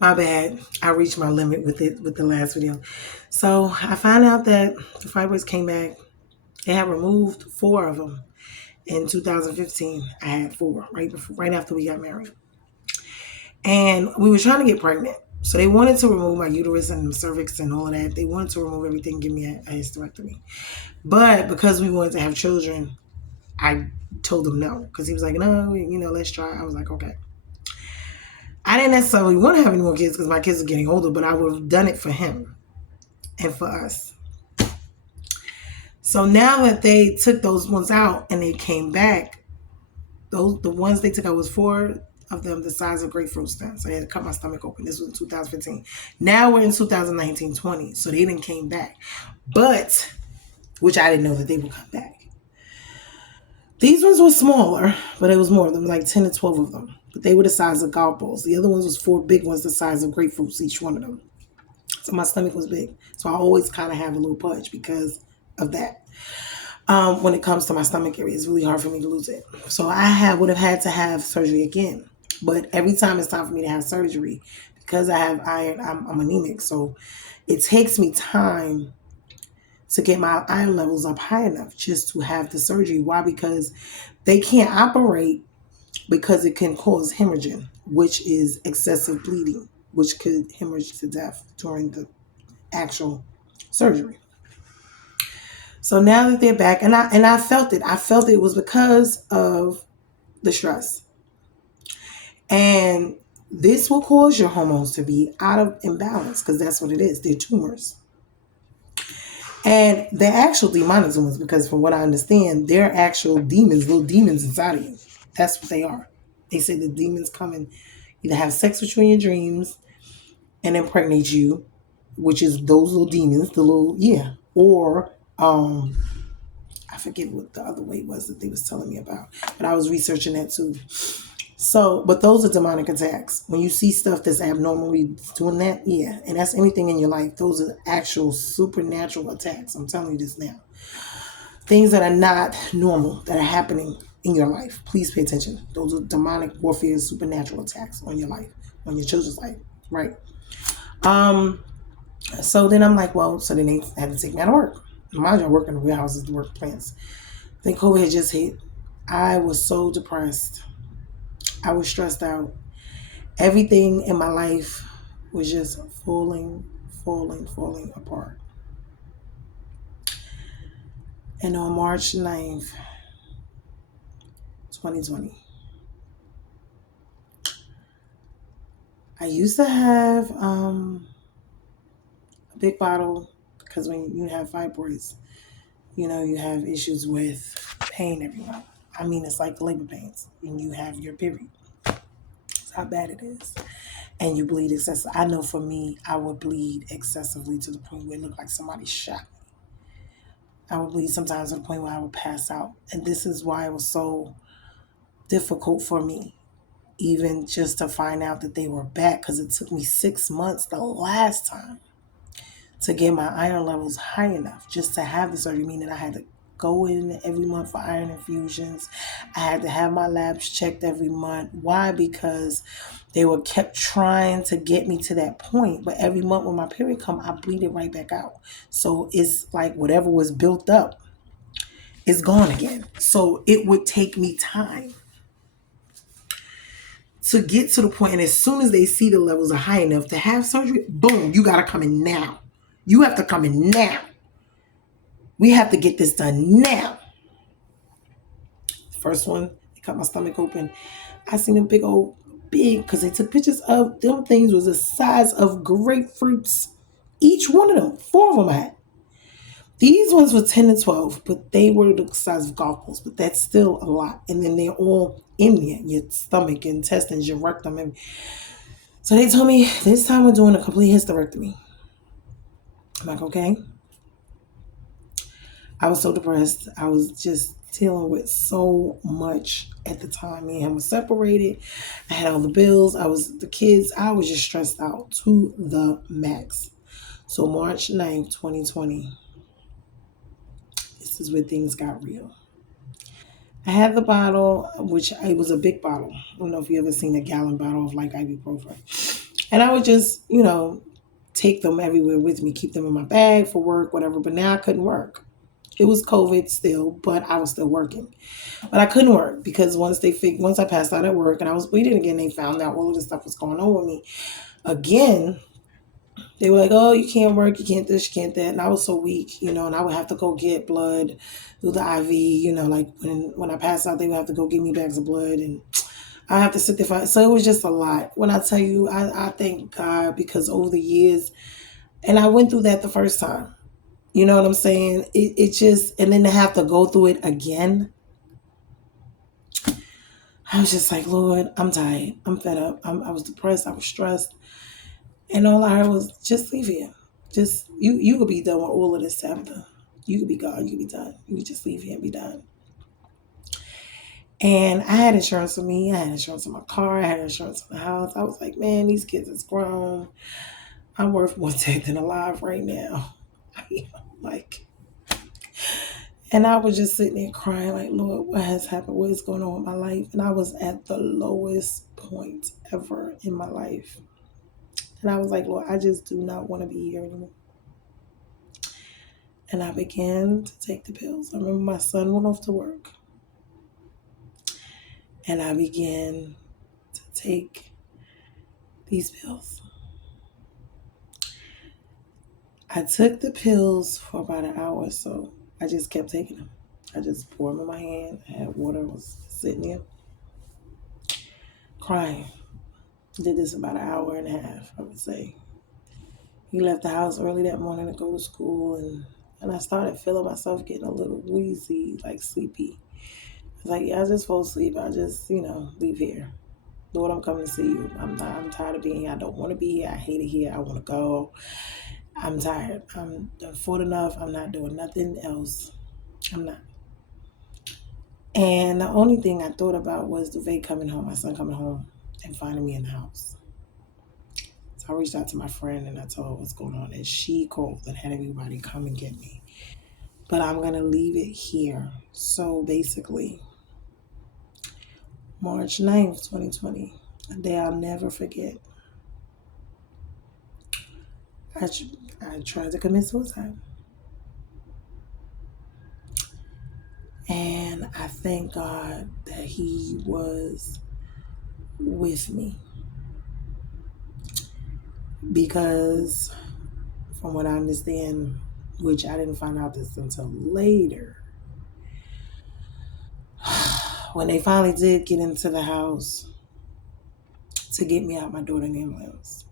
My bad. I reached my limit with it with the last video. So I found out that the fibroids came back. They had removed four of them in 2015. I had four right after we got married, and we were trying to get pregnant. So they wanted to remove my uterus and cervix and all of that. They wanted to remove everything, give me a hysterectomy. But because we wanted to have children, I told him no because he was like, no, let's try. I was like, okay. I didn't necessarily want to have any more kids because my kids are getting older, but I would have done it for him and for us. So now that they took those ones out and they came back, the ones they took out was four of them the size of grapefruit stems. So I had to cut my stomach open. This was in 2015. Now we're in 2019-20, so they didn't came back. But, which I didn't know that they would come back. These ones were smaller, but it was more of them, like 10 to 12 of them. But they were the size of golf balls. The other ones was four big ones the size of grapefruits, each one of them. So my stomach was big. So I always kind of have a little pudge because of that. When it comes to my stomach area, it's really hard for me to lose it. So I would have had to have surgery again. But every time it's time for me to have surgery, because I have iron, I'm anemic. So it takes me time to get my iron levels up high enough just to have the surgery. Why? Because they can't operate because it can cause hemorrhaging, which is excessive bleeding, which could hemorrhage to death during the actual surgery. So now that they're back, and I felt it. I felt it was because of the stress. And this will cause your hormones to be out of imbalance because that's what it is. They're tumors. And they're actual demonic tumors because from what I understand, they're actual demons, little demons inside of you. That's what they are. They say the demons come and either have sex with you in your dreams and impregnate you, which is those little demons, or I forget what the other way was that they was telling me about, but I was researching that too. So, but those are demonic attacks. When you see stuff that's abnormally doing that, yeah, and that's anything in your life, those are actual supernatural attacks. I'm telling you this now. Things that are not normal that are happening in your life. Please pay attention. Those are demonic warfare, supernatural attacks on your life, on your children's life, right? So then I'm like, well, so then they had to take me out of work. Mind you, I work in the warehouses, the work plants. Then COVID had just hit. I was so depressed. I was stressed out. Everything in my life was just falling apart. And on March 9th, 2020, I used to have a big bottle because when you have fibroids, you have issues with pain every month. I mean, it's like labor pains when you have your period. It's how bad it is. And you bleed excessively. I know for me, I would bleed excessively to the point where it looked like somebody shot me. I would bleed sometimes to the point where I would pass out. And this is why it was so difficult for me, even just to find out that they were back, because it took me 6 months the last time to get my iron levels high enough just to have the surgery, meaning I had to go in every month for iron infusions. I had to have my labs checked every month. Why? Because they were kept trying to get me to that point, but every month when my period come, I bleed it right back out. So it's like whatever was built up is gone again. So it would take me time to get to the point, and as soon as they see the levels are high enough to have surgery, boom, you gotta come in now. You have to come in now. We have to get this done now. First one, they cut my stomach open. I seen them big, because they took pictures of them things was the size of grapefruits. Each one of them, four of them I had. These ones were 10 to 12, but they were the size of golf balls, but that's still a lot. And then they're all in there, your stomach, your intestines, your rectum. So they told me this time we're doing a complete hysterectomy. I'm like, okay. I was so depressed. I was just dealing with so much at the time. Me and him were separated. I had all the bills. The kids. I was just stressed out to the max. So March 9th, 2020, this is where things got real. I had the bottle, which it was a big bottle. I don't know if you ever seen a gallon bottle of like ibuprofen. And I would just, take them everywhere with me, keep them in my bag for work, whatever. But now I couldn't work. It was COVID still, but I was still working. But I couldn't work because once I passed out at work and I was bleeding again, they found out all of this stuff was going on with me. Again, they were like, "Oh, you can't work, you can't this, you can't that," and I was so weak, and I would have to go get blood through the IV. Like when I passed out, they would have to go give me bags of blood, and I have to sit there so it was just a lot. When I tell you, I thank God because over the years, and I went through that the first time. You know what I'm saying? It just, and then to have to go through it again, I was just like, Lord, I'm tired. I'm fed up. I was depressed. I was stressed. And all I heard was, just leave here. Just, you could be done with all of this after. You could be gone. You could be done. You could just leave here and be done. And I had insurance for me. I had insurance on my car. I had insurance on the house. I was like, man, these kids is grown. I'm worth more dead than alive right now. like, and I was just sitting there crying, like, Lord, what has happened? What is going on with my life? And I was at the lowest point ever in my life. And I was like, Lord, I just do not want to be here anymore. And I began to take the pills. I remember my son went off to work. And I began to take these pills. I took the pills for about an hour or so. I just kept taking them. I just poured them in my hand. I had water, was sitting there crying. Did this about an hour and a half, I would say. He left the house early that morning to go to school, and I started feeling myself getting a little wheezy, like sleepy. I was like, yeah, I just fall asleep. I just, leave here. Lord, I'm coming to see you. I'm tired of being here. I don't want to be here. I hate it here. I want to go. I'm tired. I'm done fought enough. I'm not doing nothing else. I'm not. And the only thing I thought about was Duvet coming home, my son coming home, and finding me in the house. So I reached out to my friend and I told her what's going on. And she called and had everybody come and get me. But I'm going to leave it here. So basically, March 9th, 2020, a day I'll never forget. I tried to commit suicide. And I thank God that He was with me. Because from what I understand, which I didn't find out this until later, when they finally did get into the house to get me out my door in the ambulance,